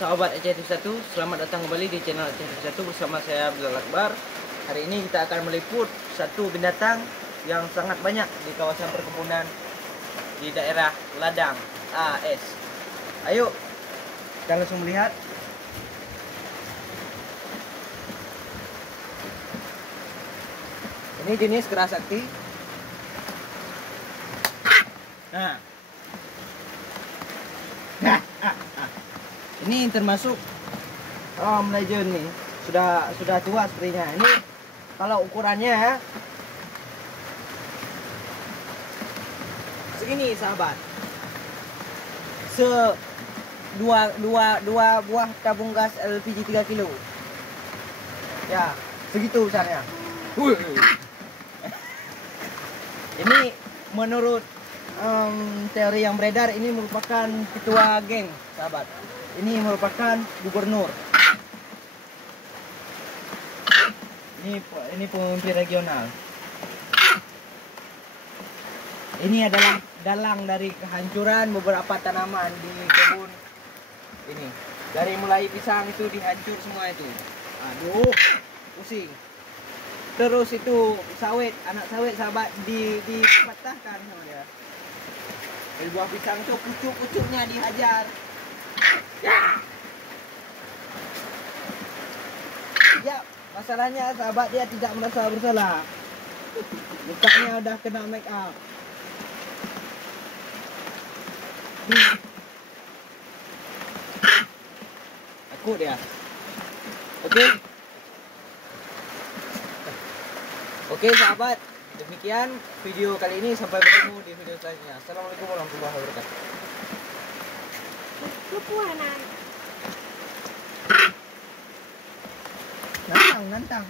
Sahabat ACTV1, selamat datang kembali di channel ACTV1 bersama saya Abdul Akbar. Hari ini kita akan meliput satu binatang yang sangat banyak di kawasan perkebunan di daerah Ladang AS. Ayo kita langsung melihat. Ini jenis kera sakti. Nah, ini termasuk legend nih, sudah tua sepertinya. Ini kalau ukurannya segini sahabat, dua buah tabung gas LPG 3 kilo ya, segitu besarnya. Ini menurut teori yang beredar, ini merupakan ketua geng sahabat. Ini merupakan gubernur. Ini pemimpin regional. Ini adalah dalang dari kehancuran beberapa tanaman di kebun ini. Dari mulai pisang itu dihancur semua itu. Aduh, pusing. Terus itu sawit, anak sawit sahabat dipatahkan sama dia. Dari buah pisang itu pucuk-pucuknya dihajar. Ya, masalahnya sahabat dia tidak merasa bersalah. Mukanya udah kena make up. Takut dia. Oke sahabat, demikian video kali ini, sampai bertemu di video selanjutnya. Assalamualaikum warahmatullahi wabarakatuh. Nantang.